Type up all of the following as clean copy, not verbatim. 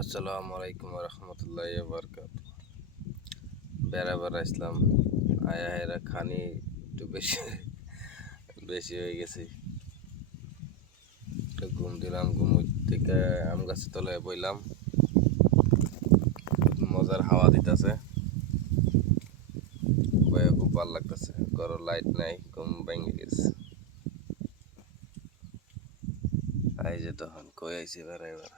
আসসালামু আলাইকুম রহমতুল্লাহ বরকাত। বেড়াবার আসলাম, আয়া হেরা খানি একটু বেশি বেশি হয়ে গেছে। একটু ঘুম দিলাম, ঘুম থেকে আম গাছের তলায় বইলাম, মজার হাওয়া দিতেছে, বয়ে খুব ভালো লাগতেছে। ঘরে লাইট নাই, ঘুম ভেঙে গেছে। এই যে তখন কই আইছি বেড়াইবার,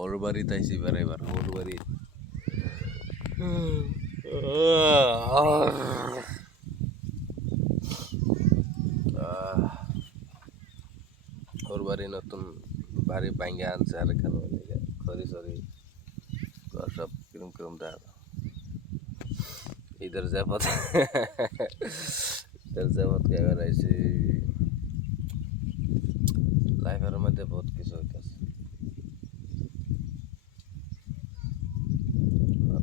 ওর বাড়িতে আইছি বেড়াইবার, ওর বাড়ি। ওর বাড়ি নতুন বাড়ি ভাঙ্গে আনছে, আর এখানে খড়ি সরি সব কিরম কিরম দেখা। इधर जापत इधर जापत क्या বেড়াইছি। লাইফের মধ্যে বহুত কিছু হইতেছে,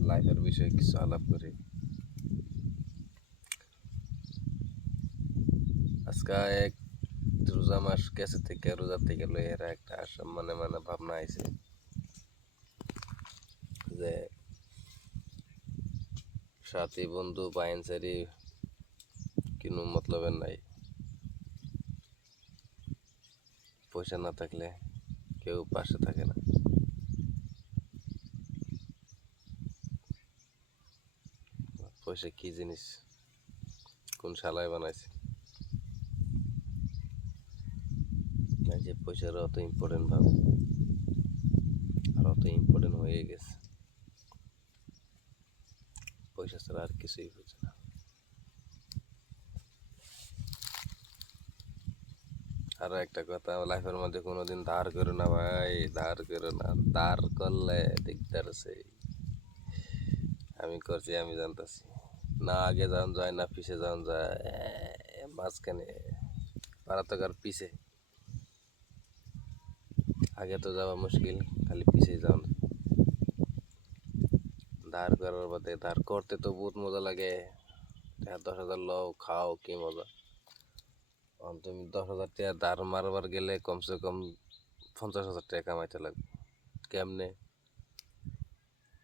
লাইফের বিষয়ে কিছু আলাপ করি। আজকে এক রোজা মাস গেছে থেকে, রোজা থেকে লইয়েরা একটা মানে মানে ভাবনা আইছে যে সাথী বন্ধু বাইনসারি কিনু মতলবের নাই। পয়সা না থাকলে কেউ পাশে থাকে না। পয়সা কি জিনিস, কোন শালায় বানাইছে না যে পয়সার অত ইম্পর্টেন্ট ভাবে, আর অত ইম্পর্টেন্ট হয়ে গেছে। পয়সা ছাড়া আর কিছুই বুঝে না। আরো একটা কথা, লাইফের মধ্যে কোনোদিন ধার করো না ভাই, ধার করো না। ধার করলে দিকদার আছে। আমি করছি, আমি জানতাছি না। আগে যাওয়া যায় না পিছে যাওয়া যায়, মাঝখানে পারাতকার পিছে। আগে তো যাওয়া মুশকিল, খালি পিছিয়ে যাও না। ধার করার বাদে, ধার করতে তো বহুত মজা লাগে। 10,000 লও, খাও, কি মজা। তুমি 10,000 টাকা ধার মারবার গেলে কমসে কম 50,000 টাকা কামাইতে লাগবে। কেমনে?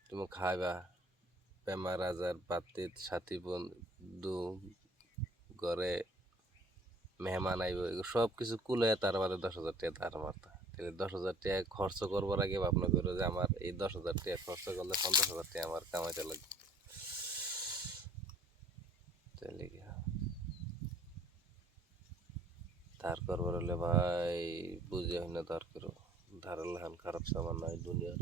তুমি খাইবা, বেমার আজার বাতিত, সাথী বন্ধু, ঘরে মেহমান আইব, সব কিছু কুলে তার বাদে 10,000 টাকা ধার মারতা। তাহলে 10,000 টাকা খরচ করবার আগে ভাবনা করো যে আমার এই 10,000 টাকা খরচ করলে 50,000 টাকা আমার কামাইতে লাগবে। তাহলে কি ধার করবার হলে ভাই বুঝে হয় না ধার করো। ধার লেহান খারাপ সামান নাই দুনিয়ার।